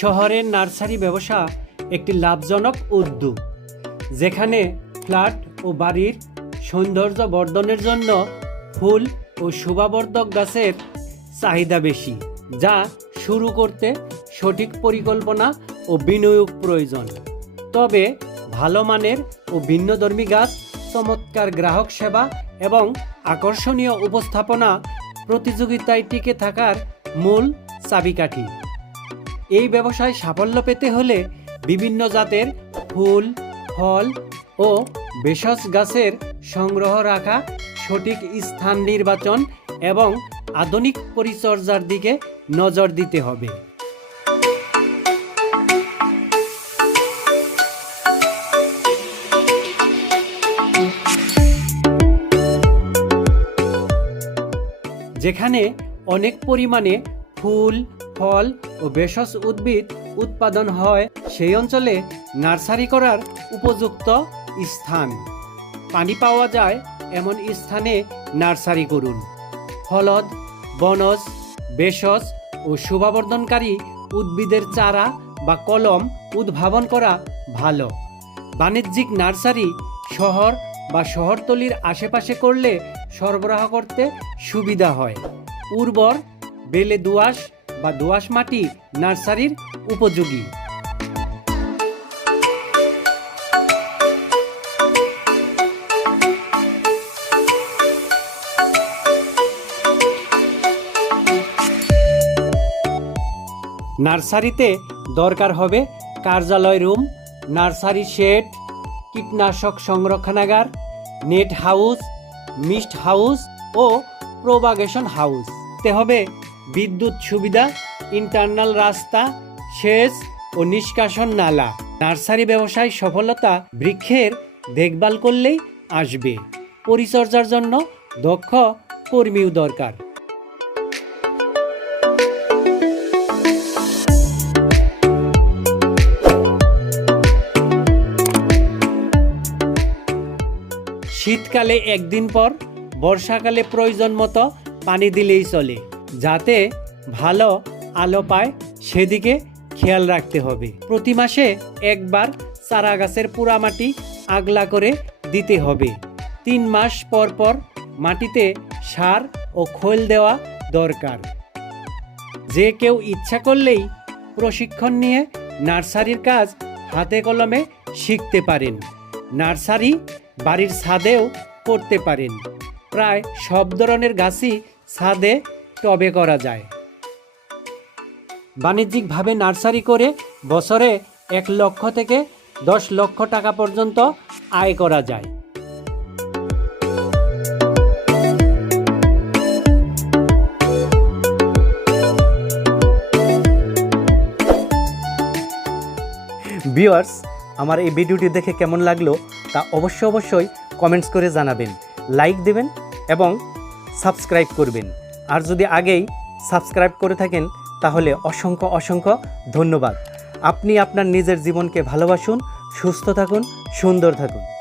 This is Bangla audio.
শহরের নার্সারি ব্যবসা একটি লাভজনক উদ্যোগ, যেখানে ফ্ল্যাট ও বাড়ির সৌন্দর্য বর্ধনের জন্য ফুল ও শোভাবর্ধক গাছের চাহিদা বেশি, যা শুরু করতে সঠিক পরিকল্পনা ও বিনিয়োগ প্রয়োজন। তবে ভালো মানের ও ভিন্নধর্মী গাছ, চমৎকার গ্রাহক সেবা এবং আকর্ষণীয় উপস্থাপনা প্রতিযোগিতায় টিকে থাকার মূল চাবিকাঠি। এই ব্যবসায় সাফল্য পেতে হলে বিভিন্ন জাতের ফুল, ফল ও ভেষজ গাছের সংগ্রহ রাখা, সঠিক স্থান নির্বাচন এবং আধুনিক পরিচর্যার দিকে নজর দিতে হবে। যেখানে অনেক পরিমাণে ফুল ফল ও ভেষজ উদ্ভিদ উৎপাদন হয় সেই অঞ্চলে নার্সারি করার উপযুক্ত স্থান। পানি পাওয়া যায় এমন স্থানে নার্সারি করুন। ফলদ, বনজ, ভেষজ ও শোভাবর্ধনকারী উদ্ভিদের চারা বা কলম উদ্ভাবন করা ভালো। বাণিজ্যিক নার্সারি শহর বা শহরতলির আশেপাশে করলে সরবরাহ করতে সুবিধা হয়। উর্বর, বেলে দোআঁশ বা দোআঁশ মাটি নার্সারির উপযোগী। নার্সারিতে দরকার হবে কার্যালয় রুম, নার্সারি শেড, কীটনাশক সংরক্ষণাগার, নেট হাউস, মিস্ট হাউস ও প্রোবাগেশন হাউস। তে হবে বিদ্যুৎ সুবিধা ইন্টারনাল রাস্তা, সেচ ও নিষ্কাশন নালা। নার্সারি ব্যবসায় সফলতা বৃক্ষের দেখভাল করলেই আসবে। পরিচর্যার জন্য দক্ষ কর্মীও দরকার। শীতকালে একদিন পর, বর্ষাকালে প্রয়োজন মতো পানি দিলেই চলে। যাতে ভালো আলো পায়, সেদিকে খেয়াল রাখতে হবে। প্রতি মাসে একবার চারা গাছের পুরা মাটি আগলা করে দিতে হবে। তিন মাস পর পর মাটিতে সার ও খোল দেওয়া দরকার। যে কেউ ইচ্ছা করলেই প্রশিক্ষণ নিয়ে নার্সারির কাজ হাতে কলমে শিখতে পারেন। নার্সারি বাড়ির ছাদেও করতে পারেন। প্রায় সব ধরনের গাছই ছাদে টবে করা যায়। বাণিজ্যিকভাবে নার্সারি করে বছরে এক লক্ষ থেকে দশ লক্ষ টাকা পর্যন্ত আয় করা যায়। ভিউয়ার্স, আমার এই ভিডিওটি দেখে কেমন লাগল তা অবশ্যই অবশ্যই কমেন্টস করে জানাবেন, লাইক দেবেন এবং সাবস্ক্রাইব করবেন। আর যদি আগেই সাবস্ক্রাইব করে থাকেন, তাহলে অসংখ্য অসংখ্য ধন্যবাদ। আপনি আপনার নিজের জীবনকে ভালোবাসুন, সুস্থ থাকুন, সুন্দর থাকুন।